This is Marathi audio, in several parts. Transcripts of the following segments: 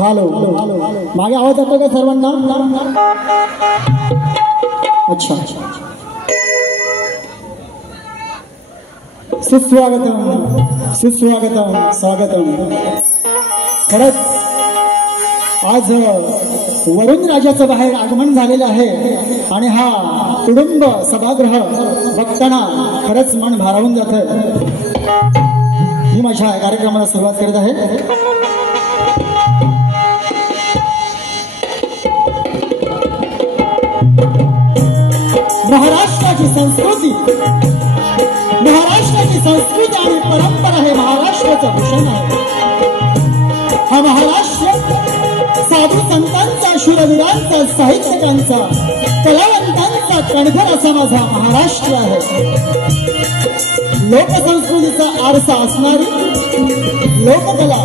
हॅलो मागे आवाज येतो का सर्वांना? अच्छा सुस्वागतम सुस्वागतम स्वागतम। खरंच आज वरुण राजाचं बाहेर आगमन झालेलं आहे आणि हा कुटुंब सभागृह बघताना खरंच मन भारावून जातं। मी माझ्या कार्यक्रमाला सुरुवात करत आहे। महाराष्ट्राची संस्कृती आणि परंपरा हे महाराष्ट्राचं भूषण आहे। हा महाराष्ट्र साधू संतांचा, शूरवीरांचा, साहित्यिकांचा, कलावंतांचा कणखर असा माझा महाराष्ट्र आहे। लोकसंस्कृतीचा आरसा असणारी लोककला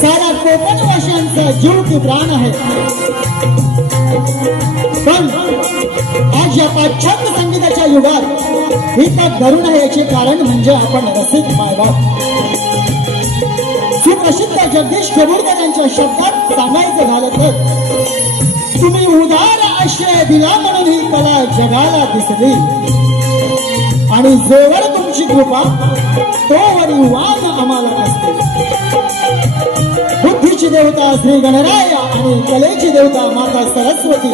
साऱ्या कोकणवासियांचा जीव की प्राण आहे। पण आज या पाश्चात्य संगीताच्या युगात ही तग धरून आहे याचे कारण म्हणजे आपण रसिक मायबाप। सुप्रसिद्ध जगदीश खेबुडकर यांच्या शब्दात सांगायचं झालं तर तुम्ही उदार आश्रय दिला म्हणून ही कला जगाला दिसली आणि जोवर तुमची कृपा तोवर वान आम्हाला असते। बुद्धीची देवता श्री गणराय आणि कलेची देवता माता सरस्वती,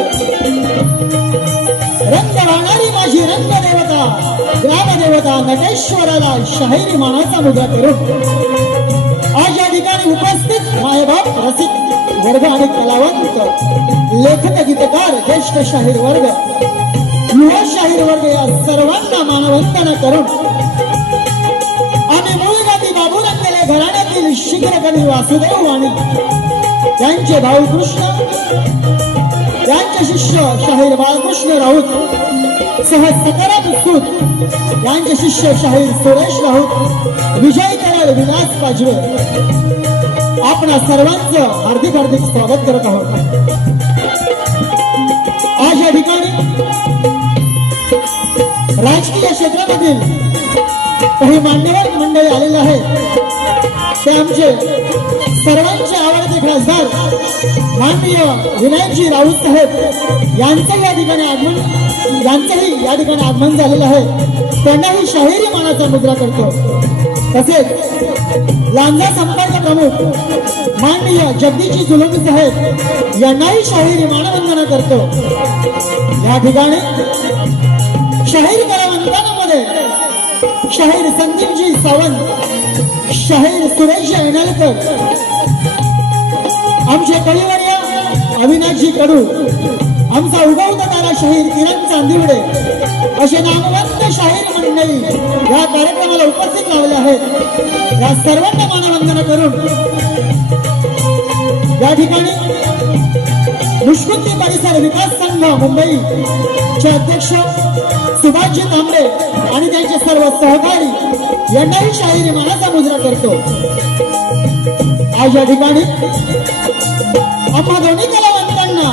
रंग वाहणारी माझी रंग देवता ग्रामदेवता नटेश्वराला शाहिरी मानाचा मुद्रा करून आज या ठिकाणी उपस्थित मायबाप, रसिक वर्ग आणि कलावंत, लेखक, गीतकार, ज्येष्ठ शाहीर वर्ग, युवा शाहीर वर्ग या सर्वांना मानवंदना करून आम्ही मूळ गाती बाबू रंगले घराण्यातील शीघ्रकवी वासुदेव आणि त्यांचे भाऊ कृष्ण, त्यांचे शिष्य शाहीर बाळकृष्ण राऊत सह सकाराम सूत, यांचे शिष्य शाहीर सुरेश राऊत, विजय कराड, विलास पाजवे, आपणा सर्वांचं हार्दिक हार्दिक स्वागत करत आहोत। आज या ठिकाणी राजकीय क्षेत्रामधील काही मान्यवर मंडळी आलेले आहेत। ते आमचे सर्वांचे आवडते खासदार माननीय विनायकजी राऊत साहेब यांचंही या ठिकाणी आगमन झालेलं आहे। त्यांनाही शाहिरी मानाचा मुद्रा करतो। तसेच लांजा संपर्क प्रमुख माननीय जगदीशजी जुलुमी साहेब यांनाही शाहिरी मानवंदना करतो। या ठिकाणी शाहीर कलावंतांमध्ये शाहीर संदीपजी सावंत, शाहीर सुरेश येणालकर, आमचे कविवर्य अविनाशजी कडू, आमचा उगवता तारा शाहीर किरण चांदिवडे असे नामवंत शाहीर मंडळी या कार्यक्रमाला उपस्थित राहिले आहेत। या सर्वांना मानवंदना करून या ठिकाणी मुष्कुंदी परिसर विकास संघ मुंबईचे अध्यक्ष सुभाषजी तांबे आणि त्यांचे सर्व सहकारी यांनाही शाहिरी मानाचा मुजरा करतो। आज या ठिकाणी आम्हा दोन्ही कलावंतांना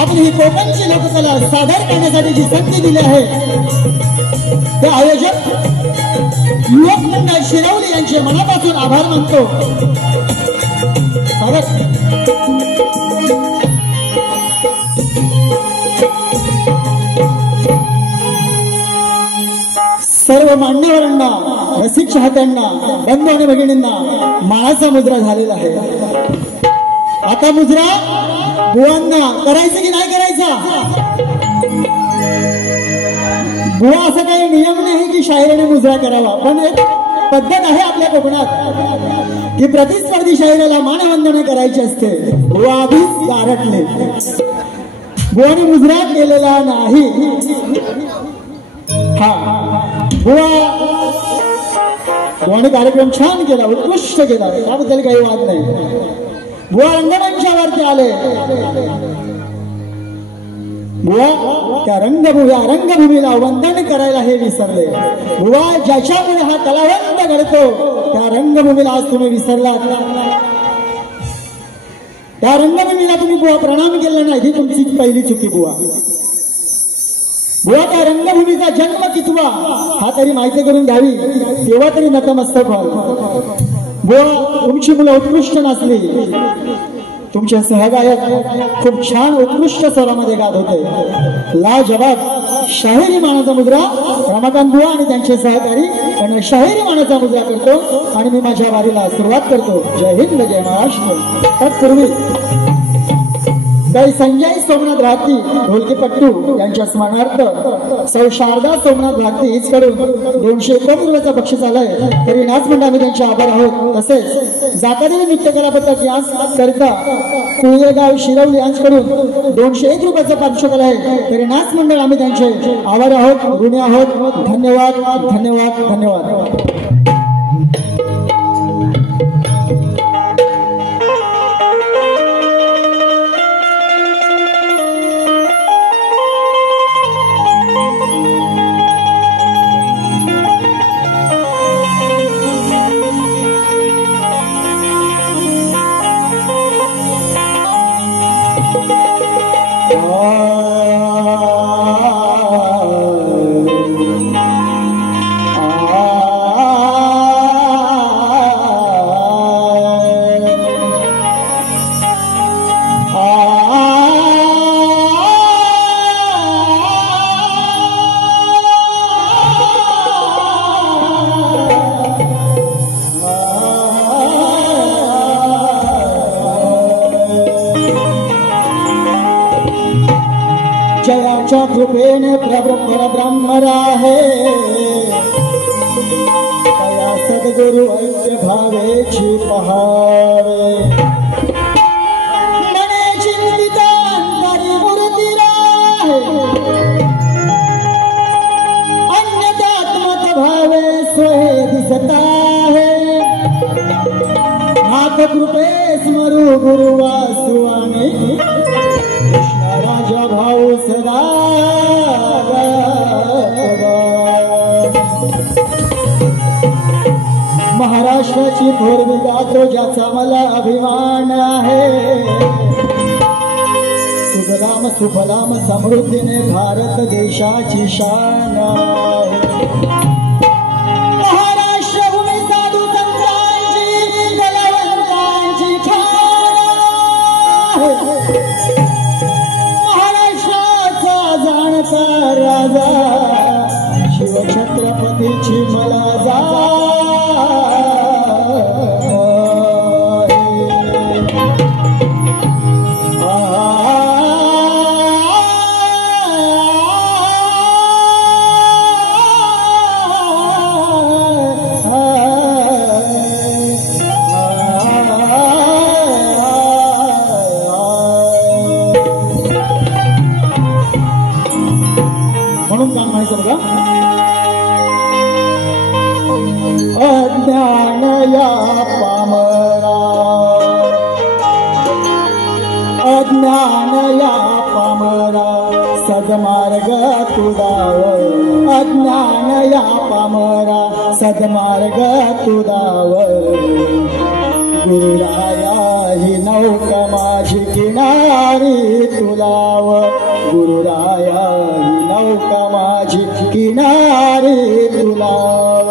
आपली ही कोकणची लोककला सादर करण्यासाठी जी संधी दिली आहे ते आयोजक युवक मंडळ शिरवली यांचे मनापासून आभार मानतो। सर्व मान्यवरांना, रसिक चाहत्यांना, बंधू आणि भगिनींना मानाचा मुजरा झालेला आहे। आता मुजरा बुवांना करायचं की नाही करायचा? बुवा असं काही नियम नाही की शाहिराने मुजरा करावा, पण एक पद्धत आहे आपल्या कोकणात की प्रतिस्पर्धी शाहिराला मानवंदना करायची असते। बुवा आधीच गारटले। बुवानी मुजरा केलेला नाही. हा बुवाने कार्यक्रम छान केला, उत्कृष्ट केला, त्याबद्दल काही वाद नाही. बुवा रंगमंचावरती आले. बुवा त्या रंगभूमीला वंदन करायला हे विसरले. बुवा ज्याच्यामुळे हा कलावंत घडतो त्या रंगभूमीला आज तुम्ही विसरलात. त्या रंगभूमीला तुम्ही बुवा प्रणाम केला नाही, ही तुमची पहिली चुकी. बुवा त्या रंगभूमीचा जन्म कितवा हा तरी माहिती करून घ्यावी, तेव्हा तरी नतमस्तक व्हाल. बुवा तुमची मुलं उत्कृष्ट नसली, तुमचे सहगायक खूप छान उत्कृष्ट स्वरामध्ये गात होते. लाजवाब शाहिरी मानाचा मुद्रा रमाकांत बुवा आणि त्यांचे सहकारी त्यांना शाहिरी मानाचा मुद्रा करतो आणि मी माझ्या वारीला सुरुवात करतो. जय हिंद, जय महाराष्ट्र. तत्पूर्वी काही संजय सोमनाथ राहती ढोलकीपट्टू यांच्या स्मरणार्थ सौ शारदा सोमनाथ राहती हीचकडून 251 रुपयाचा बक्षीस आलाय. तरी नाच मंडळ आम्ही त्यांचे आभार आहोत. तसेच जाकादेवी नृत्य कला पथक यांस करता कुळेगाव शिरवली यांच्याकडून 201 रुपयाचा पारितोषिक आहे. तरी नाच मंडळ आम्ही त्यांचे आभार आहोत, ऋणी आहोत. धन्यवाद, धन्यवाद, धन्यवाद. जयाच्या कृपेने परब्रह्म राहे तया सद्गुरु ऐक्य भावेची पहावे. मने चिंतिता अंतरी मूर्ती राहे अन्यतात्मक भावे स्वहे दिसता है. नाथ कृपे स्मरू गुरुवासुवाणी राजा भाऊ सदा. महाराष्ट्राची थोरवी गातो ज्याचा मला अभिमान आहे. सुखलाम सुफलाम समृद्धीने भारत देशाची शान आहे. महाराष्ट्र भूमी साधू संतांची कलावंतांची छान आहे. राजा शिवछत्रपतीची मला जा. म्हणून काम माहिती बघा. अज्ञान या पामरा, अज्ञान या पामरा सदमार्ग तुडाव. अज्ञान या पामरा सदमार्ग तुडाव. गुरुराया ही नौका माझी किनारी तुलाव. गुरुराया ही नौका माझी किनारी तुलाव.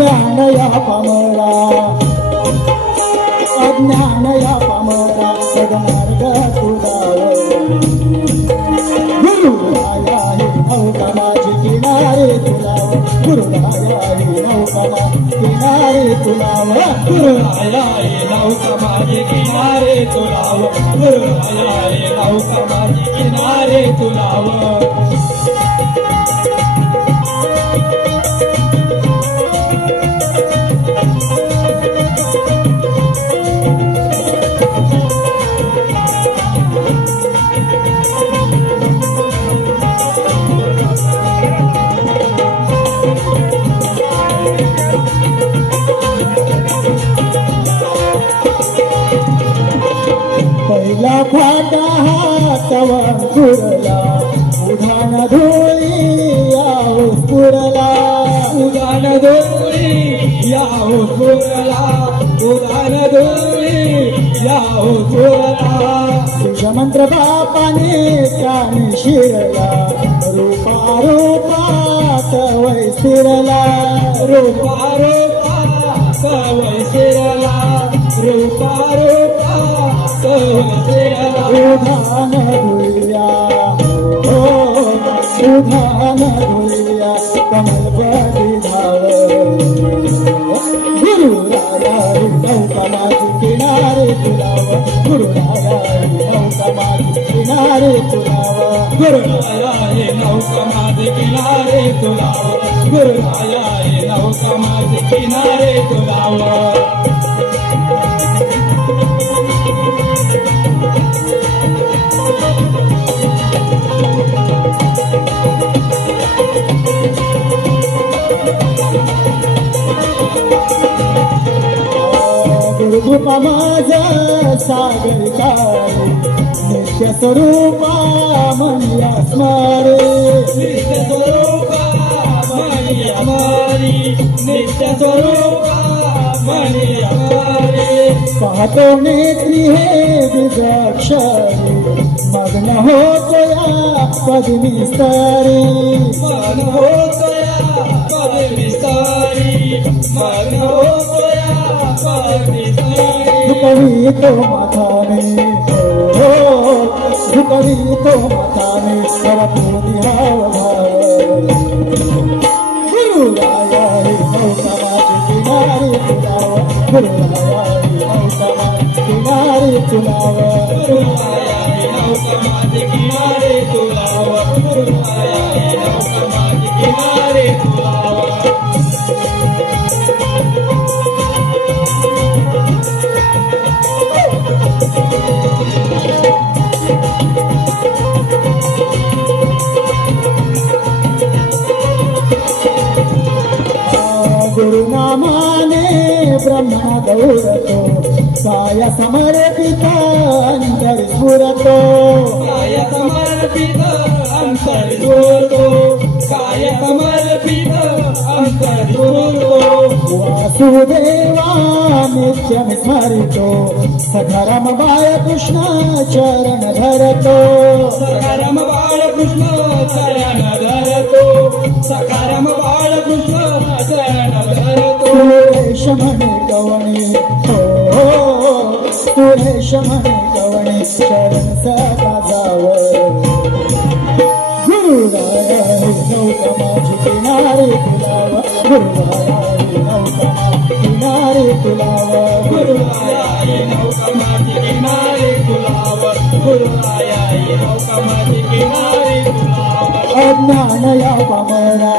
अज्ञान या पामरा अज्ञान या पामरा सदमार्ग तुझाव गुरु आया हे नौका माझी किनारे तुलाव गुरु आया हे नौका माझी किनारे तुलाव गुरु आया हे नौका माझी किनारे तुलाव गुरु आया हे नौका माझी किनारे तुलाव पहिला फाटा हातावर पुरला उधान धुळी याव पुरला उदान धुळी याव पुरला उदान धुळी याव पुरला तुझ्या मंत्र बापाने कानी शिरला रूपा रूपात वैसिरला रूपा रूपा सवय शिरला रूपा रूपा सवय शिरला उधान धुळिया हो उधान धुळिया कमल बदी धाव गुरु राया नौका माझी किनारे तुलाव गुरु राया नौका माझी किनारे तुलाव गुरु आया हे नौका माझी किनारे तुलाव गुरु आया हे नौका माझी किनारे तुलाव गुरुकृपा माझा सागर काय नित्य स्वरूपा मनिया स्मरे नित्य स्वरूपा मनी हमारी नित्य स्वरूपा मनी हमारी पाहतो नेत्री हे विजक्षरी मग्न होतो या पद्मी स्तरी मन होतया पद विस्तारी मन होतया पद विस्तारी झुकवी तो माथाने हो झुकवी तो माथाने करतो दिहाव गुरु राया हे नौका माझी किनारे तुलाव गुरु राया हे नौका माझी किनारे तुलाव गुरु आया हे नौका माझी किनारे तुलाव गुरु आया हे नौका माझी किनारे तुलाव गुरुनामाने ब्रह्मा गौरतो काय समर्पित अंतर स्फुरतो काय समर्पित अंतर जोडतो काय समर्पित अंतर जोडतो वासुदेवा नित्यं स्मरितो सखरम बाळ कृष्ण चरण धरतो सकारम बाळकृष्ण चरण धरतो सकारम बाळकृष्ण चरण धरतो सुरेश म्हणे गवणे हो सुरेश म्हणे गवणे चरण सदा जावर गुरु राया हे नौका माझी किनारे तुलाव गुरु राया हे नौका माझी किनारे तुलाव गुरु आया हे नौका माझी किनारे तुलाव गुरु आया हे नौका माझी किनारे तुलाव अज्ञान या पामरा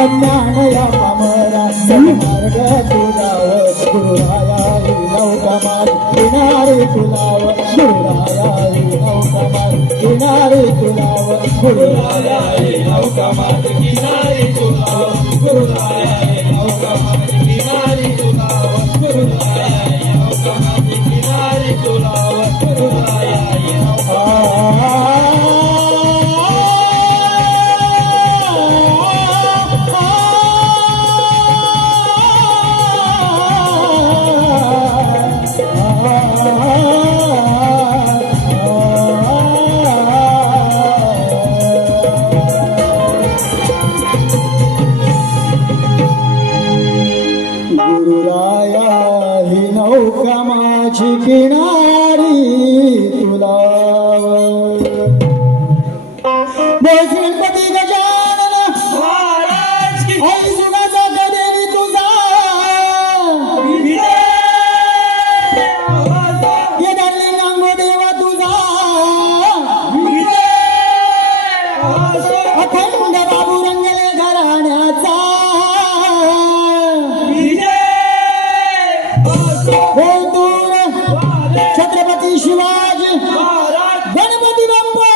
अज्ञान या पामरा सन्मार्ग तुलाव गुरु राया हे नौका माझी किनारे तुलाव गुरु राया हे नौका माझी किनारे तुलाव गुरु आया हे नौका माझी किनारे तुलाव गुरु आया हे नौका माझी किनारे तुलाव गुरु आया हे नौका माझी किनारे तुलाव गुरु आया हे नौका नौका माझी किनारी तुला गणपती गजानन महाराज की आई सुगाचा देवी तुझा केदारलिंग अंगो देवा तुझा अखंड बाबू रंगले घराण्याचा बोलतूर छत्रपती शिवाजी गणपती बाप्पा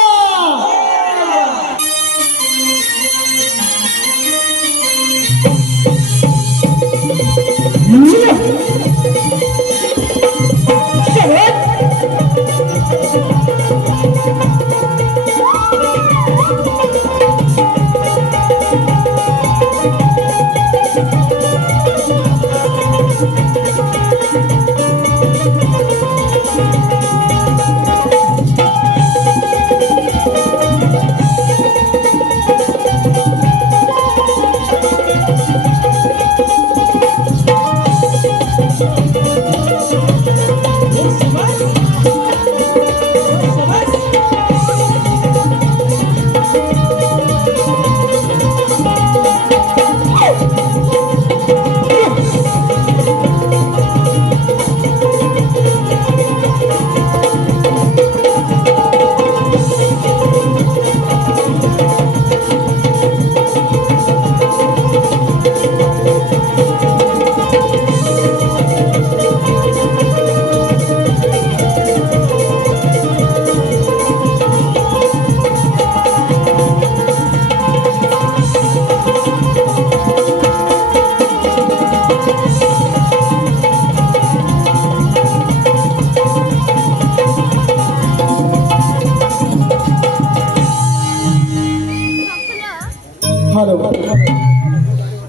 हॅलो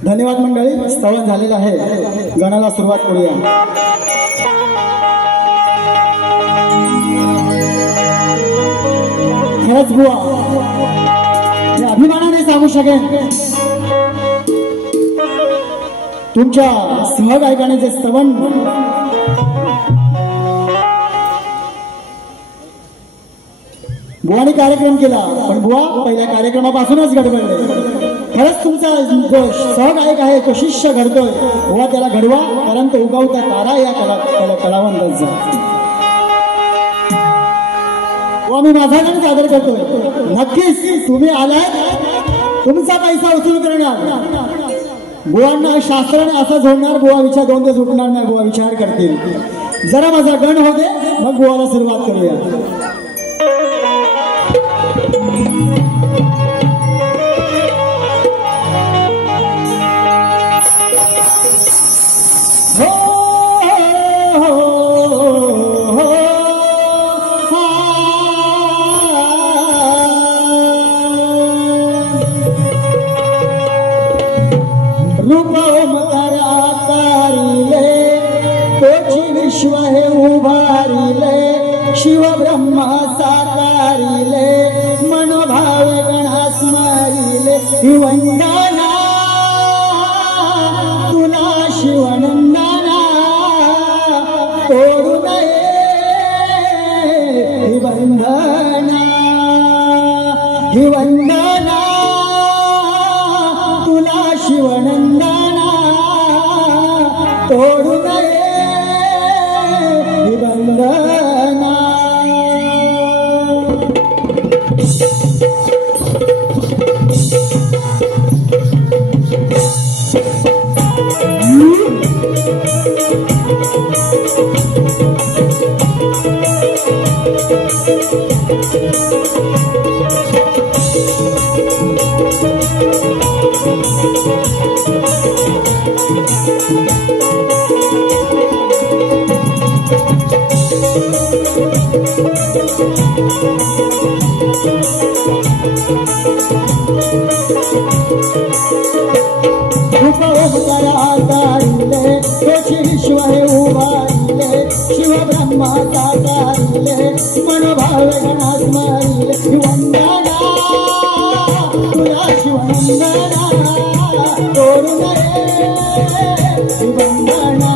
धन्यवाद मंडळी स्तवन झालेलं आहे गाण्याला सुरुवात करूया खरंच बुवा मी अभिमानाने सांगू शकेन तुमच्या सहगायकाने जे स्तवन बुवाने कार्यक्रम केला पण बुवा पहिल्या कार्यक्रमापासूनच गडबडले खरंच तुमचा जो सहगायक आहे तो शिष्य घडतोय बुवा त्याला घडवा कारण तो उगवता तारा या कलावंतांचा बुवा मी माझा गण सादर करतोय नक्कीच तुम्ही आलात तुमचा पैसा वसूल करणार बुवांना शास्त्राने असं जोडणार बुवा विचार दोन दिवस उठणार नाही बुवा विचार करतील जरा माझा गण होते मग बुवाला सुरुवात करूया विश्व हे उभारिले शिव ब्रह्मा साकारिले मनोभाव गणास मारिले वंदना तुला शिवनंदना तोडू नये ही वंदना तुला शिवनंदना तोडू नये वंदना विश्व हे उभारिले शिव ब्रह्मा साकारिले मनोभाव गणास मारिले वंदना तुला शिवनंदना तोडू नये वंदना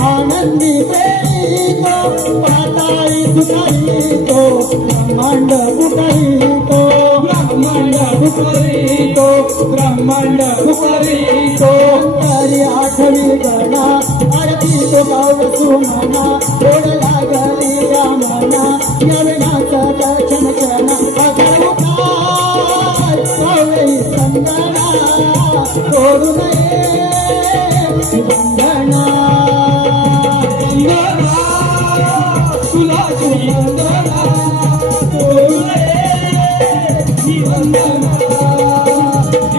आनंदी प्रेरितो पाताळी सुखारितो ब्रह्मांड पुकारितो ब्रह्मांड पुकारितो ब्रह्मांड पुकारितो तरी आठवी गणा आरती तो गाव सुमना ओढ लागली या मना या विनाचा दर्शन क्षणा अगाऊ काय संगणा तोडू नये बंधना तुला वंदना तोडे वंदना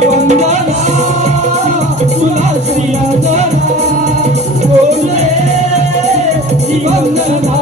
वंदना तुला वंदना तोडे वंदना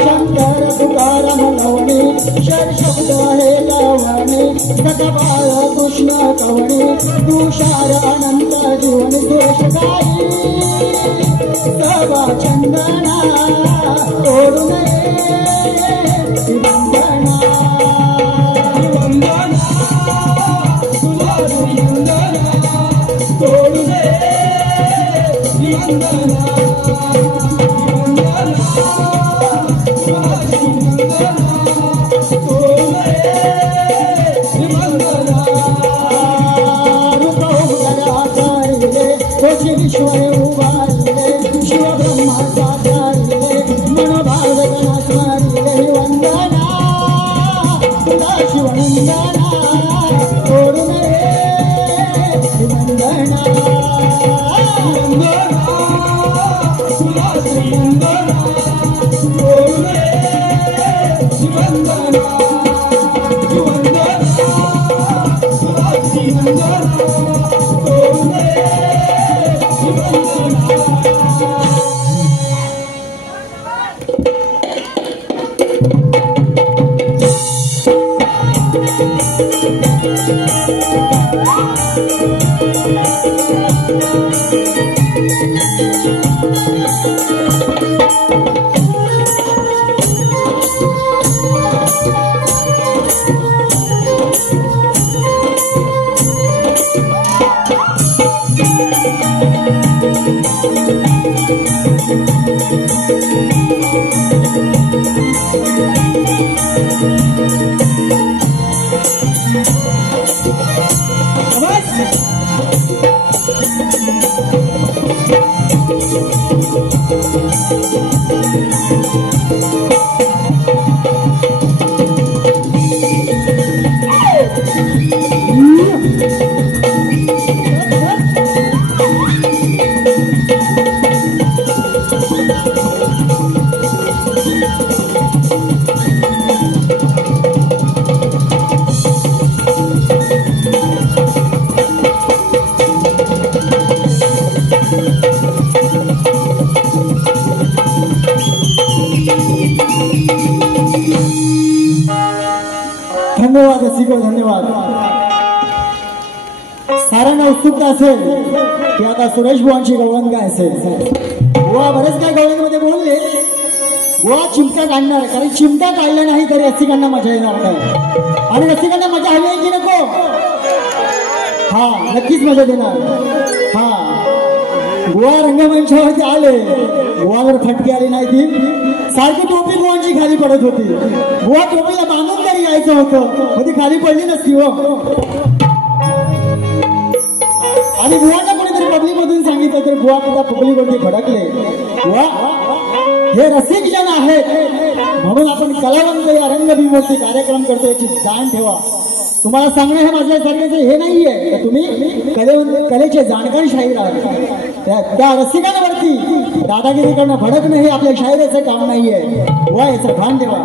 शंकर तुकाराम लवणे शर शब्द हे लवणे सतबाळ कृष्ण कवणे तुषार अनंत जीवन दोषकारी सवा चंदना तोडू नये वंदना वंदना तुला वंदना तोडू नये वंदना ईश्वर उभारिले शिव ब्रह्मा साकारिले मनोभाव गणास मारिले वंदना तुला शिवनंदना तोडू नये वंदना वंदना तुला वंदना तोडू नये वंदना वंदना तुला वंदना तोडू नये धन्यवाद रसिको, धन्यवाद. साऱ्यांना उत्सुकता असेल की आता सुरेश बुवांची गवळण काय असेल. बुवा बरेच काय गवळणीमध्ये बोलले. बुवा चिमटा काढणार, कारण चिमटा काढला नाही तरी रसिकांना मजा येणार नाही. आणि रसिकांना मजा हवी आहे की नको? हा, नक्कीच मजा देणार. हा, बुवा रंगमंचावरती आले, बुवावर फटके आली नाही ती. सारखी टोपी बुवांची खाली पडत होती. बुवा टोपीला बांधून तरी यायचं होतं, मग ती खाली पडली नसती हो. आणि बुवांना कोणीतरी पब्लिक मधून सांगितलं तर बुवा पुन्हा पब्लिक वरती भडकले. बुवा हे रसिक जन आहेत म्हणून आपण कलावंत या रंगभूमीवरती कार्यक्रम करतो याची जाण ठेवा. तुम्हाला सांगणं हे माझ्यासारखेच हे नाहीये तर तुम्ही कलेचे जाणकार शाहीर आहात. त्या रसिकांवरती दादागिरी करणं भडकणं हे आपल्या शाहिराचं काम नाहीये. वा याचं भान ठेवा.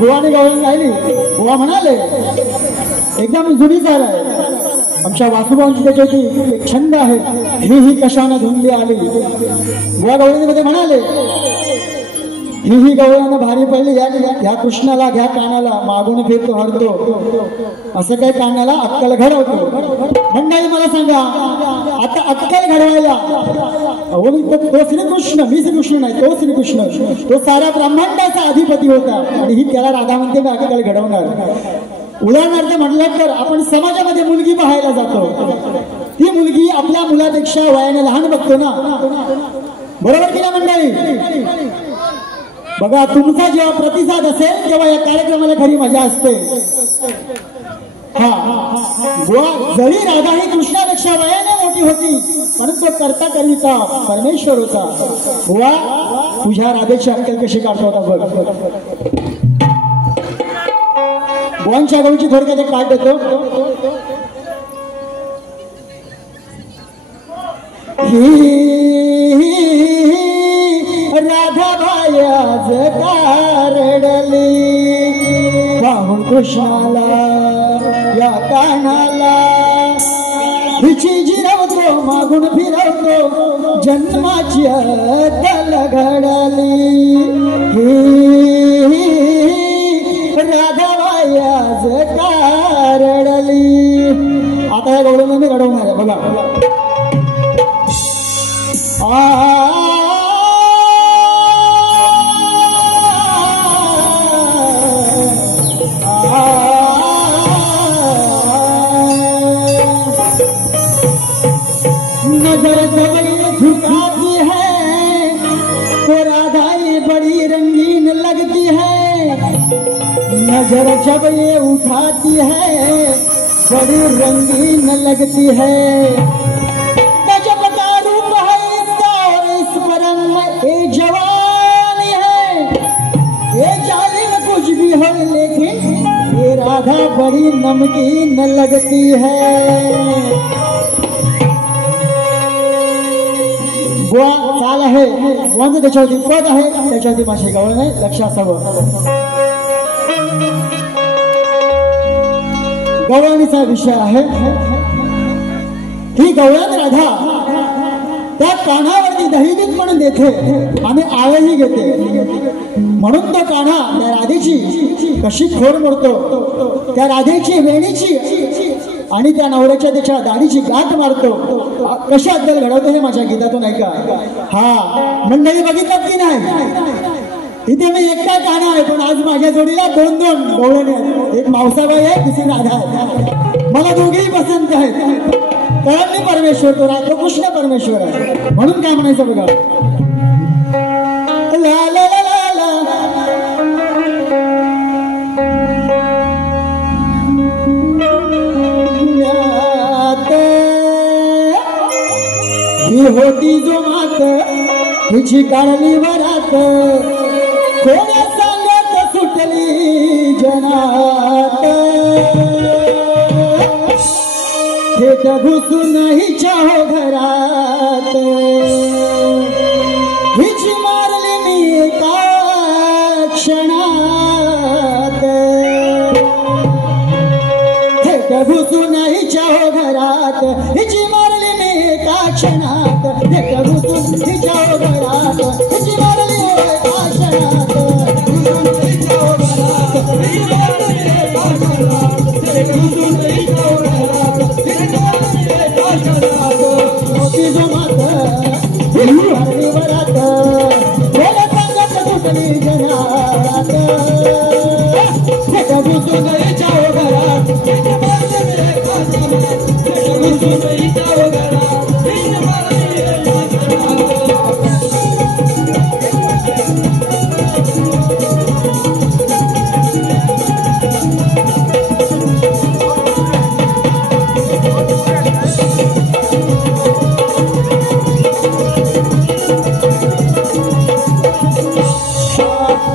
बुवाने गाऊन गायली. बुवा म्हणाले एकदम जुनी चाल आहे. आमच्या वासुभाऊंची त्याच्यावरती एक छंद आहे. ही कशानं धुंदी आली. बुवा गवळणीमध्ये म्हणाले ही गवळण भारी पडली या कृष्णाला घ्या कानाला मागून फिरतो हरतो असं काही कानाला अक्कल घडवतो. मंडळी मला सांगा आता अक्कल घडवायला तो श्रीकृष्ण मी श्रीकृष्ण नाही तो श्रीकृष्ण तो साऱ्या ब्रह्मांडाचा अधिपती होता आणि ही त्याला राधा म्हणते मी अक्कल घडवणार. उदाहरणार्थ म्हटलं तर आपण समाजामध्ये मुलगी पाहायला जातो. ती मुलगी आपल्या मुलापेक्षा वयाने लहान बघतो ना बरोबर की ना मंडळी. बघा तुमचा जेव्हा प्रतिसाद असेल तेव्हा या कार्यक्रमाला खरी मजा असते. जरी राधा ही कृष्णापेक्षा वयाने मोठी होती परंतु करता करीता परमेश्वर होता. बुवा तुझ्या राधेची अक्कल कशी काढतो होता बघ. बुवांच्या गावची थोडक्यात एक पाठ देतो. राधाबाई आज कारडली पाहून कृष्णाला या कानाला हिची जिरवतो मागून फिरवतो जन्माची अक्कल घडली. राधाबाई आज कारडली. आता या गवळण मी घडवणार आहे बघा. नजर सबई झुकाती है तो राधाई बड़ी रंगीन लगती है. नजर जब ये उठाती है बड़ी रंगीन लगती है. गजब का रूप है इसका और इस पर ये जवानी है. ये जालिम कुछ भी हो लेकिन ये राधा बड़ी नमकीन लगती है. बुवा चाल आहे बुवांचं त्याच्यावरती पद आहे त्याच्यावरती माझे गवळण आहे लक्षात असावं. गवळणीचा विषय आहे. ही गवळण राधा त्या कानावरती दहीदीत म्हणून देते आणि आळही घेते म्हणून तो कान्हा त्या राधेची कशी खोड मोडतो त्या राधेची वेणीची आणि त्या नवऱ्याच्या त्याच्या दाढीची गाठ मारतो. कशा अद्दल घडवतो हे माझ्या गीतातून ऐका. हा मंडळी बघितलं की नाही इथे मी एकटा कान्हा आहे पण आज माझ्या जोडीला दोन गवळणी आहेत. एक मावसाबाई आहे दुसरी राधा आहे. मला दोघेही पसंत आहेत. कारण मी परमेश्वर तो कृष्ण परमेश्वर आहे म्हणून काय म्हणायचं बघा. ला ला ला ही होती जो मात हिची काढली वरात कोण्या सांगत सुटली जनात. थेट घुसून हिच्या हो घरात हिची मारली मी एका क्षणात. थेट घुसून हिच्या हो घरात हिची मारली मी एका क्षणात. थेट घुसून हिच्या हो घरात हिची मारली एका क्षणात.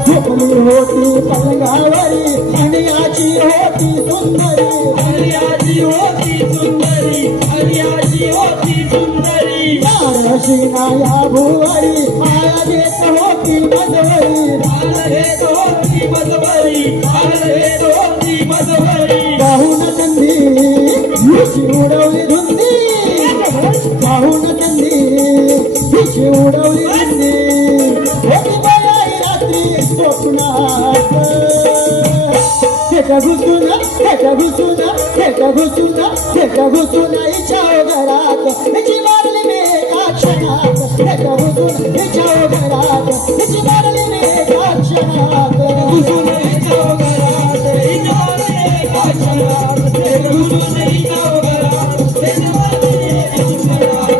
झोपली होती पलंगावरी अनियाची होती सुंदरी अनियाची होती सुंदरी अनियाची होती सुंदरी नारशी माया भुवरी माया घेत होती मजवरी माल घेत होती मजवरी माल घेत होती मजवरी पाहून नंदी हिची उडवली धुंदी पाहून नंदी हिची उडवली धुंदी होती बाई रात्री स्वप्नात फेटा घुसून फेटा घुसून फेटा घुसून फेटा घुसून हिच्या घरात हिची मारली मी एका क्षणात फेटा घुसून हिच्या घरात हिची मारली मी एका क्षणात घुसून हिच्या घरात हिची मारली एका क्षणात घुसून हिच्या घरात हिची मारली एका क्षणात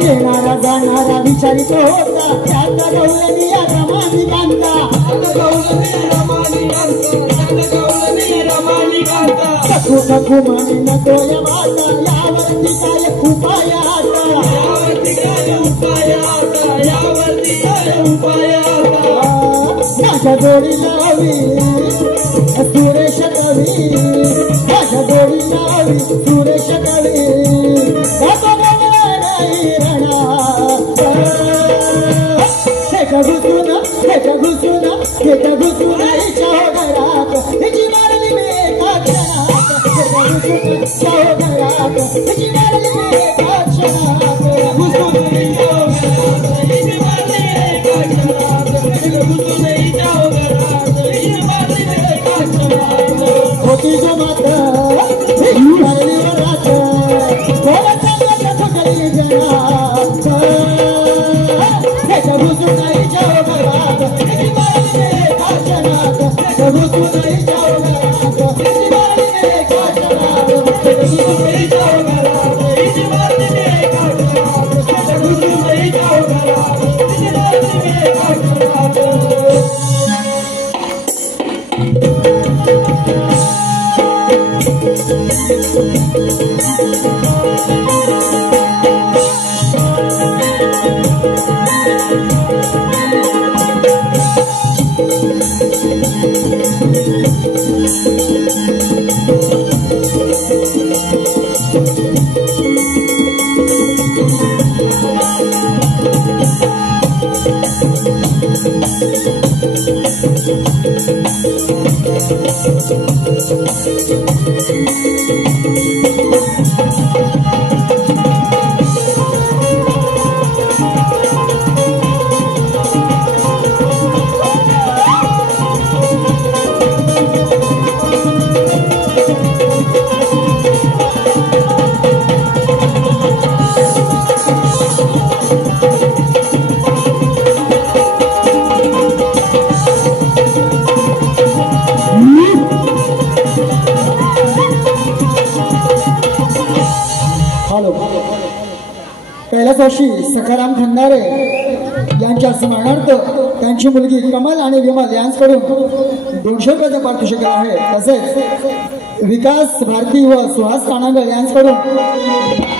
येणारा जाणारा विचारित होता त्याचा गौरवी रमानी कांता सखू सखू म्हणे नकोय माता यावरती काय उपाय आता माझ्या जोडीला हवी सुरेश कवी माझ्या जोडीला हवी सुरेश कवी फेटा घुसून फेटा घुसून फेटा घुसून हिच्या घरात हिची मारली मी एका क्षणात फेटा घुसून हिच्या घरात हिची मारली मी एका क्षणात घुसून हिच्या घरात हिची मारली एका क्षणात घुसून हिच्या घरात हिची मारली एका क्षणात होती जमात मारली वरात थोडा चांगला सुटली जनात फेटा घुसून हिच्या घरात हिची मारली मी एका क्षणात फेटा घुसून हिच्या घरात हिची मारली मी एका क्षणात घुसून हिच्या घरात हिची मारली एका क्षणात घुसून हिच्या घरात हिची मारली एका क्षणात कैलासवासी सखाराम खंदारे यांच्या स्मरणार्थ त्यांची मुलगी कमल आणि विमल यांच्याकडून 200 रुपयाचा पारितोषिक आहे। तसेच विकास भारती व सुहास कानांगल यांच्याकडून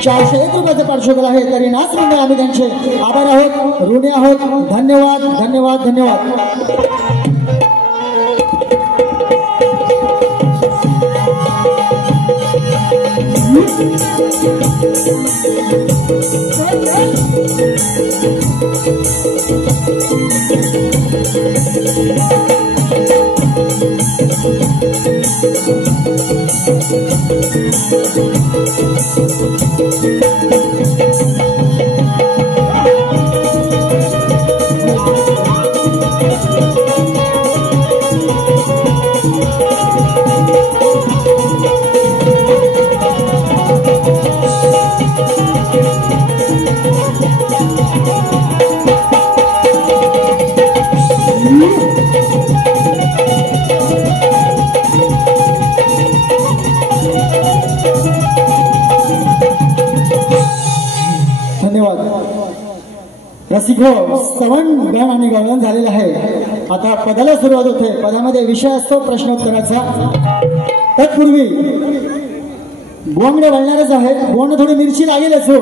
401 रुपयाचे पारितोषिक आहे। तरी नाच मंडळ आम्ही त्यांचे आभार आहोत, ऋणी आहोत। धन्यवाद धन्यवाद धन्यवाद। रसिक हो, श्रवण गण आणि गवळण झालेलं आहे. आता पदाला सुरुवात होते. पदामध्ये विषय असतो प्रश्नोत्तराचा. तत्पूर्वी बुवांकडे वळणारच आहे. बुवांना थोडी मिरची लागेलच हो.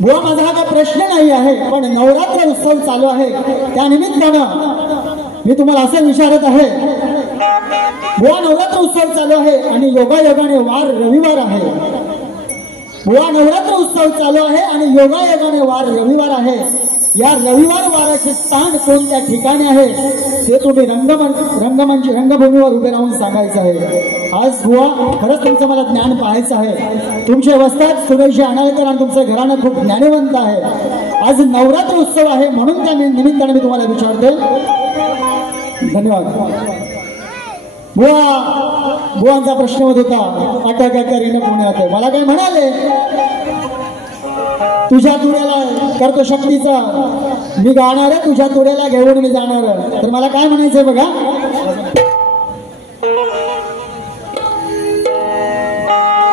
बुवा माझा हा काय प्रश्न नाही आहे, पण नवरात्र उत्सव चालू आहे त्या निमित्तानं मी तुम्हाला असं विचारत आहे. बुवा नवरात्र उत्सव चालू आहे आणि योगायोगाने वार रविवार आहे. बुवा नवरात्र उत्सव चालू आहे आणि योगायोगाने वार रविवार आहे. या रविवार वाराचे स्थान कोणत्या ठिकाणी आहे ते तुम्ही रंगभूमीवर उभे राहून सांगायचं आहे. आज बुवा खरंच तुमचं मला ज्ञान पाहायचं आहे. तुमचे वस्तात सुरेश आणाळकर आणि तुमचं घराणं खूप ज्ञानवंत आहे. आज नवरात्र उत्सव आहे म्हणून त्या निमित्ताने मी तुम्हाला विचारते. धन्यवाद. बुवांचा प्रश्न होत होता अटक करीन पुण्यात. मला काय म्हणाले, तुझ्या तुऱ्याला करतो शक्तीचा मी गाणार, तुझ्या तुऱ्याला घेऊन मी जाणार. तर मला काय म्हणायचंय बघा.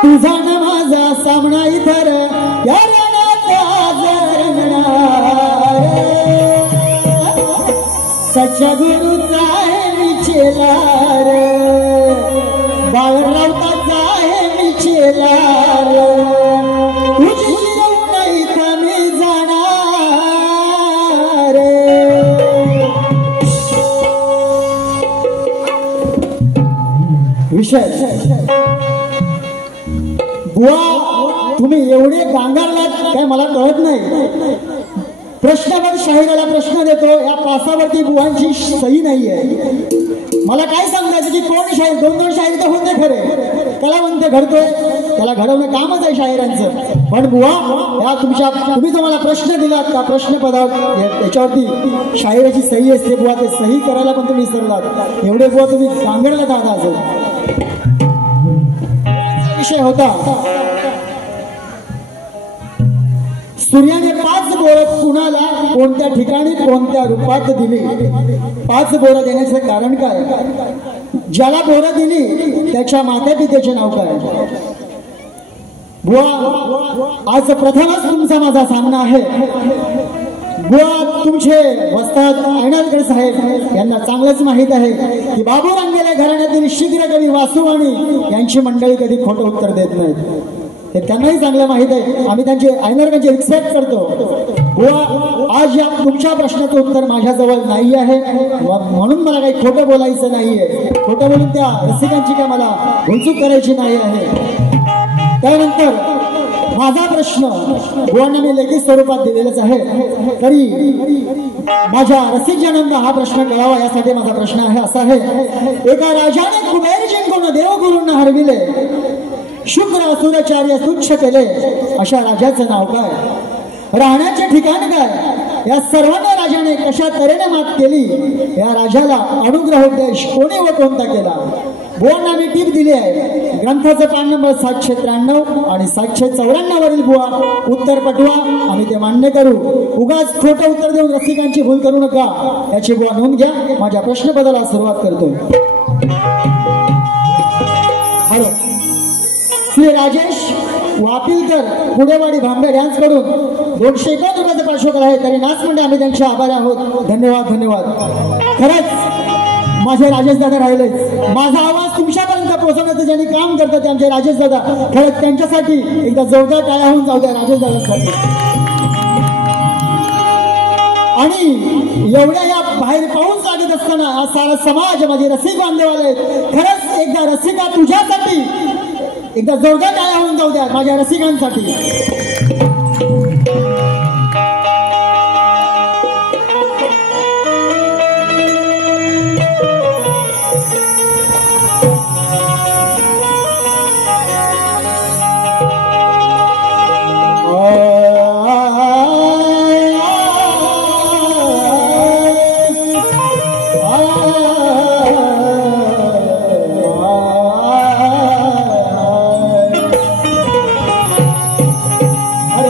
तुझा न माझा सामना इतर या सच्चा गुरुचा आहे मी चेलार, बाळरावताचा आहे मी चेलार. तुझी शिरवून इथं मी जाणार. विषय बुवा तुम्ही एवढे गांगारलात काय मला कळत नाही. प्रश्नावर शाहिराला प्रश्न देतो. या पासावरती बुवांची सही नाहीये. मला काय सांगायचं की कोण शाहीर, दोन शाहीर तर होते खरे, त्याला म्हणते घडतोय, त्याला घडवणं कामच आहे शाहिरांचं. पण बुवा या तुम्ही जो मला प्रश्न दिलात त्या प्रश्न पदावर याच्यावरती शाहिराची सही असते बुवा. ते सही करायला पण तुम्ही विसरलात. एवढे बुवा तुम्ही गांगडला दादा. अजून विषय होता सूर्याने 5 बोरं कुणाला कोणत्या ठिकाणी कोणत्या रूपात दिली. 5 बोरं देण्याचं कारण काय. ज्याला बोरं दिली त्याच्या माता पित्याचे नाव काय. बुवा आज प्रथमच तुमचा माझा सामना आहे. बुवा तुमचे वस्ताद आयनाळकर साहेब यांना चांगलंच माहित आहे की बाबू रंगेले घराण्यातील शीघ्र कवी वासुवाणी यांची मंडळी कधी खोटं उत्तर देत नाहीत. हे त्यांनाही चांगलं माहित आहे. आम्ही त्यांचे आयनाळकरांचे रिस्पेक्ट करतो. बुवा आज या तुमच्या प्रश्नाचं उत्तर माझ्याजवळ नाही आहे म्हणून मला काही खोटं बोलायचं नाहीये. खोटं बोलून त्या रसिकांची काय मला भुलचूक करायची नाही आहे. त्यानंतर माझा प्रश्न बुवांना मी लेखी स्वरूपात दिलेलाच आहे. तरी माझ्या रसिकजनांना हा प्रश्न कळावा यासाठी माझा प्रश्न आहे असा आहे. एका राजाने कुबेर जिंकून देवगुरूंना हरविले, शुक्र असुराचार्य तुच्छ केले, अशा राजाचं नाव काय. राहण्याचे ठिकाण काय. या सर्वांना राजाने कशा तऱ्हेने मात केली. या राजाला अनुग्रहोपदेश कोणी व कोणता केला. बुवांना मी टीप दिली आहे. ग्रंथाचं पान नंबर 793 आणि 794 वरील बुवा उत्तर पाठवा. आम्ही ते मान्य करू. उगाच खोटं उत्तर देऊन रसिकांची भूल करू नका याची बुवा नोंद घ्या. माझ्या प्रश्नपदाला सुरुवात करतोय. हॅलो श्री राजेश वापिलकर पुढेवाडी भांबे डान्स कडून 251 रुपयाचं पार्श्वकर आहे. तरी नाच म्हणजे आम्ही त्यांचे आभारी आहोत. धन्यवाद धन्यवाद. खरंच माझे राजेश दादा राहिले. माझा आवाज तुमच्यापर्यंत पोहोचवण्याचं ज्यांनी काम करतात ते आमचे राजेश दादा. खरंच त्यांच्यासाठी एकदा जोरदार टाळ्या होऊन जाऊ द्या राजेश दादांसाठी. आणि एवढ्या या बाहेर पाऊस लागत असताना हा सारा समाज माझे रसिक बांधवाले. खरंच एकदा रसिका तुझ्यासाठी एकदा जोरदार टाळ्या होऊन जाऊ द्या माझ्या रसिकांसाठी.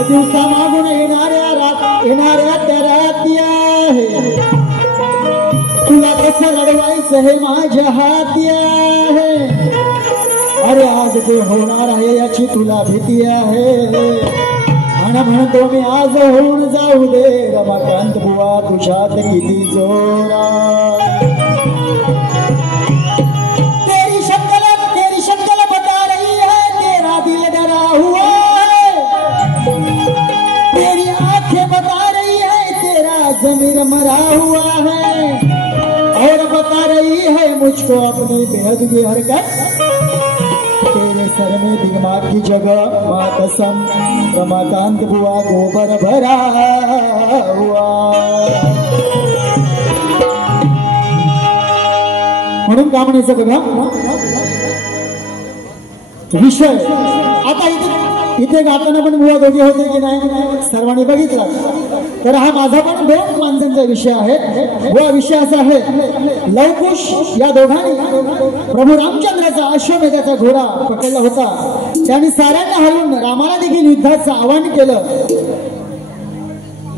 दिवसा मागून येणाऱ्या त्या राती आहे. तुला कसं लढवायचं हे माझ्या हाती आहे. अरे आज ते होणार आहे याची तुला भीती आहे. म्हण म्हणतो मी आज होऊन जाऊ दे रमाकांत बुवा तुझ्यात किती जोरा तेरी शक्ल बता रही है तेरा दिल डरा हुआ है तेरी आंखें बता रही है तेरा ज़मीर मरा हुआ है और बता रही है मुझको अपनी बेहद की हरकत तेरे सर में दिमाग की जगह माँ कसम रमाकांत बुआ गोबर भरा हुआ म्हणून का म्हणायचं बघा विषय आता इथे गाताना पण बुवा दोघे होते की नाही सर्वांनी बघितला तर हा माझा पण दोन माणसांचा विषय आहे व विषय असा आहे लवकुश या दोघांनी प्रभू रामचंद्राचा अश्वमेधाचा घोडा पकडला होता त्यांनी साऱ्यांना हरवून रामाला देखील युद्धाचं आवाहन केलं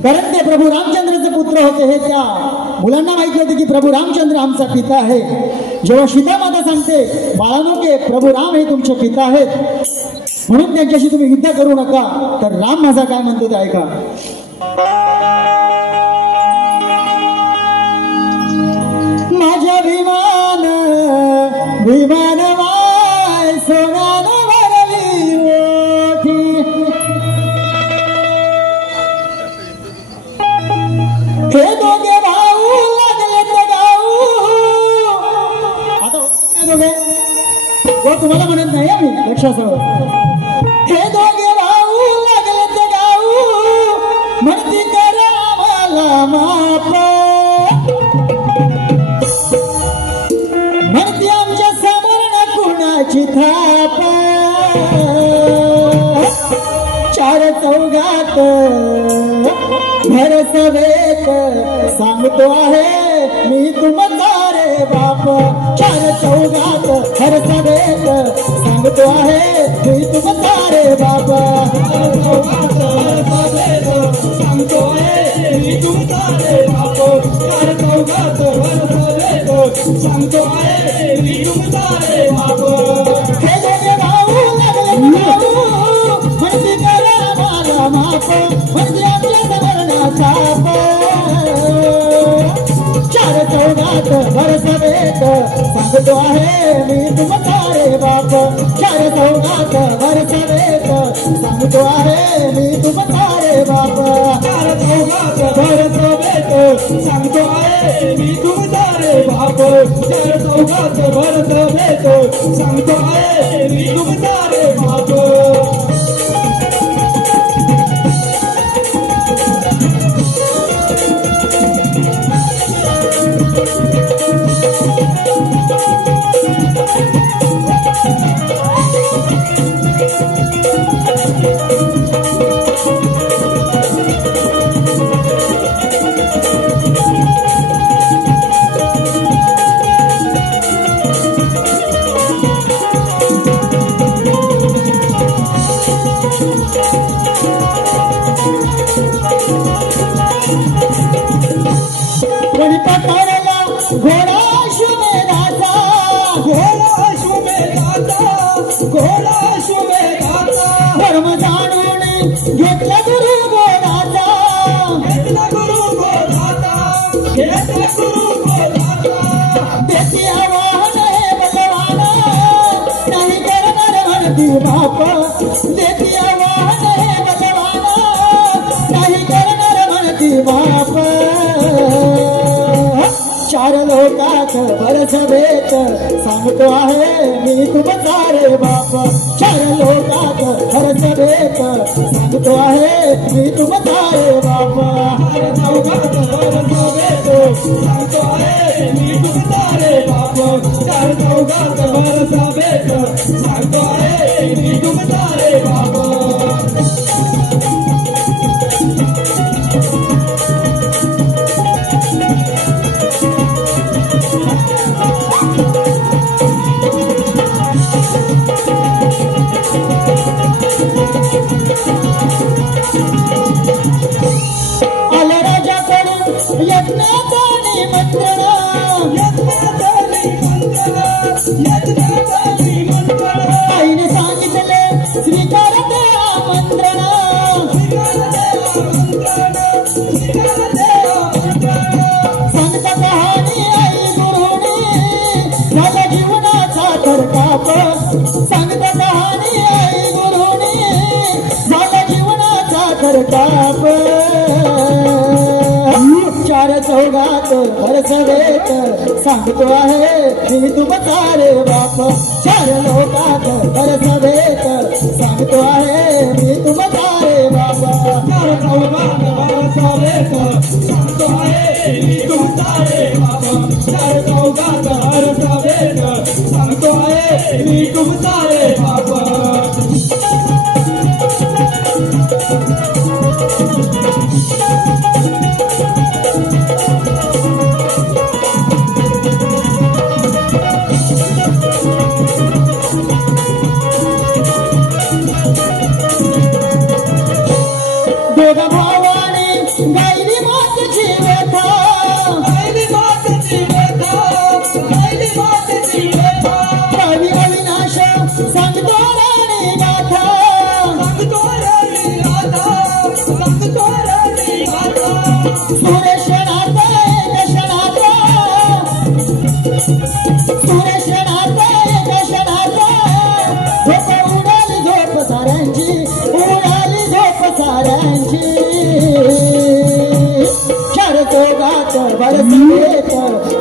कारण ते प्रभू रामचंद्राचे पुत्र होते हे त्या मुलांना माहिती होते की प्रभू रामचंद्र आमचा पिता आहे जेव्हा सीता माता सांगते बाळांनो के प्रभू राम हे तुमचे पिता आहेत म्हणून त्यांच्याशी तुम्ही युद्ध करू नका तर राम माझा काय म्हणतो ते ऐका माझ्या विमान वाय सोन्यानं भरली ओठी हे दोघे भाऊ लागले तर गाऊ आता दोघे तुम्हाला म्हणत नाही आम्ही लक्षात हे दोघे भाऊ लागले तर गाऊ म्हणती करा आम्हाला माप म्हणती आमच्या समोर ना कुणाची थाप चार चौघात भरसवेत सांगतो आहे मी तुमचा रे बाप चार चौघात भरसवेत सांगतो आहे मी तुमचा रे बाप सांगतो आहे मी तुमचा रे बाप चार चौघात भरसवेत सांगतो आहे मी तुमचा रे बाप हे दोघे भाऊ लागले भाऊ म्हणती करा मला माप म्हणजे आपल्या समोरना थाप चार चौघात भरसवेत सांगतो आहे मी तुमचा रे बाप चार चौघात भरसवेत सांगतो आहे मी तुमचा रे बाप चार चौघात भरसवेत सांगतो आहे मी तुमचा रे बाप चार चौघात भरसवेत सांगतो आहे मी तुमचा रे बाप कोणी पकडला घोडा अश्वमेधाचा धर्म जाणून घेतला गुरु बोधाचा त्याची आवाहन हे भगवान नाही करणार म्हणती बाप त्याची आवाहन हे भगवान नाही करणार म्हणती बाप चार लोकात भरसवेत सांगतो आहे मी तुमचा रे बाप चार लोकात भरसवेत सांगतो आहे मी तुमचा रे बाप चार चौघात भरसवेत सांगतो आहे मी तुमचा रे बाप चार चौघात भरसवेत सांगतो आहे मी तुमचा रे बाप आईने सांगितले स्वीकार ते आमंत्रण चौघात भर सवेत सांगतो आहे मी तुमचा रे बाप चार लोकात भर सवेत सांगतो आहे मी तुमचा रे बाप चार चौघात भर सवेत सांगतो आहे मी तुमचा रे बाप चार चौघात भर सवेत सांगतो आहे मी तुमचा रे बाप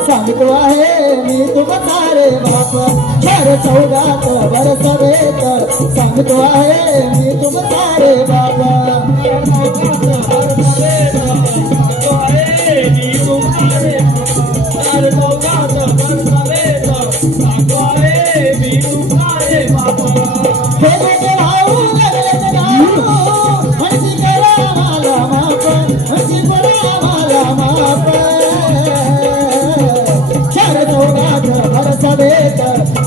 सांगतो आहे मी तुमचा रे बाप चार चौघात भर सवेत सांगतो आहे मी तुमचा रे बाप चार चौघात भर सवेत सांगतो आहे मी तुमचा रे बाप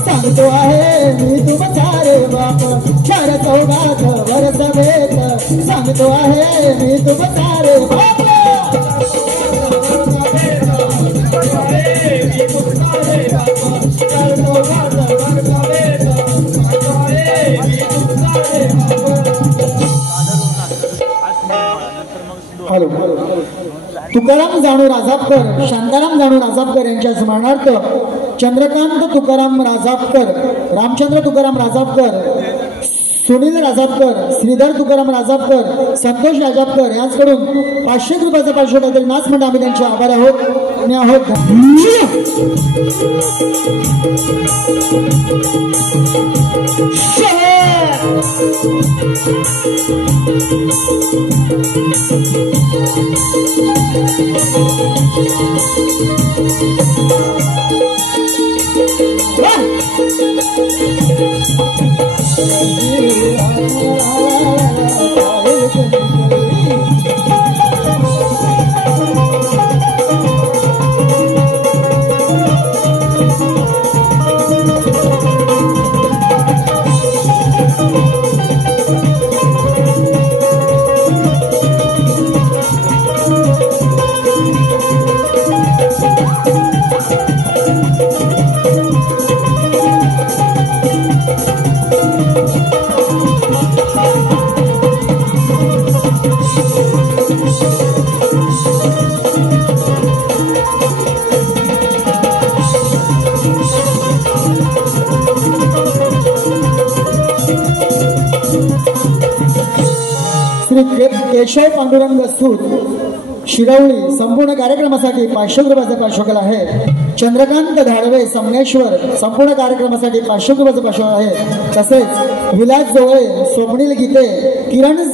सांगतो आहे मी तुमचा रे बाप चार चौघात भर सवेत सांगतो आहे मी तुमचा रे बाप तुकाराम जाणू राजापकर शांताराम जाणू राजापकर यांच्या स्मरणार्थ चंद्रकांत तुकाराम राजापकर रामचंद्र तुकाराम राजापकर सुनील राजापकर श्रीधर तुकाराम राजापकर संतोष राजापकर यांच्याकडून 500 रुपयाचा पारितोषिक नाच म्हणून आम्ही त्यांचे आभार आहोत आणि आहोत केशव पांडुरंग सूत शिरवली संपूर्ण कार्यक्रमासाठी 500 रुपयाचा पारितोषिक आहे चंद्रकांत धाडवे समनेश्वर संपूर्ण कार्यक्रमासाठी 500 रुपयाचा पारितोषिक आहे तसेच विलास जोळे स्वप्नील गीते किरण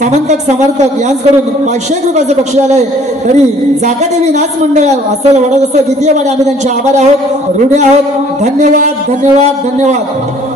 सामंतक समर्थक यांच्याकडून 500 रुपयाचे बक्षीस आले तरी जागादेवी नाच मंडळ असेल वडोदस्त द्वितीय वाडे आम्ही त्यांचे आभार आहोत ऋणी आहोत धन्यवाद धन्यवाद धन्यवाद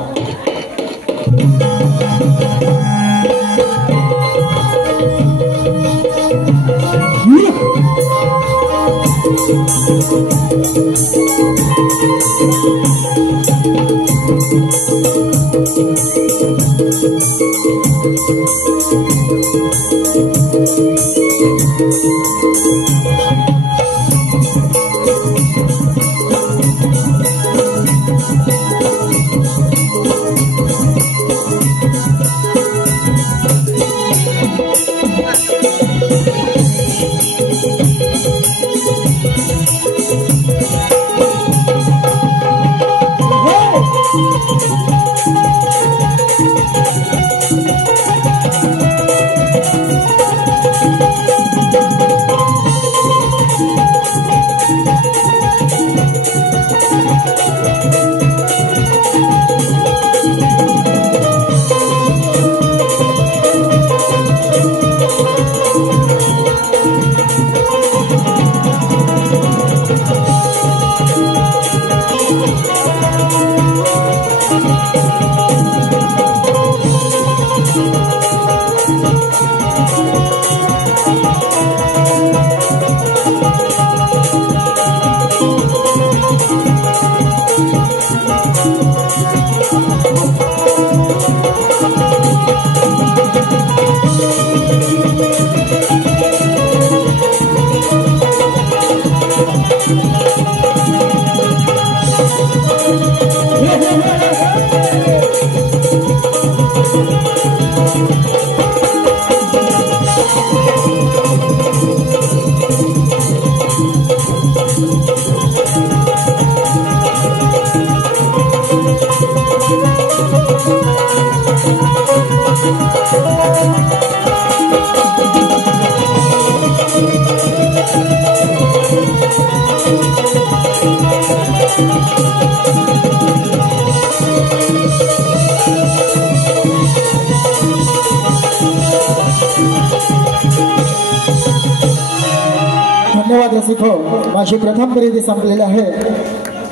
धन्यवाद रसिक हो. माझी प्रथम खरेदी संपलेली आहे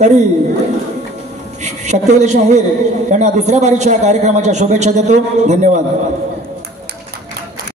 तरी शक्तिवली शाहीर यांना दुसऱ्या बारीच्या कार्यक्रमाच्या शुभेच्छा देतो. धन्यवाद.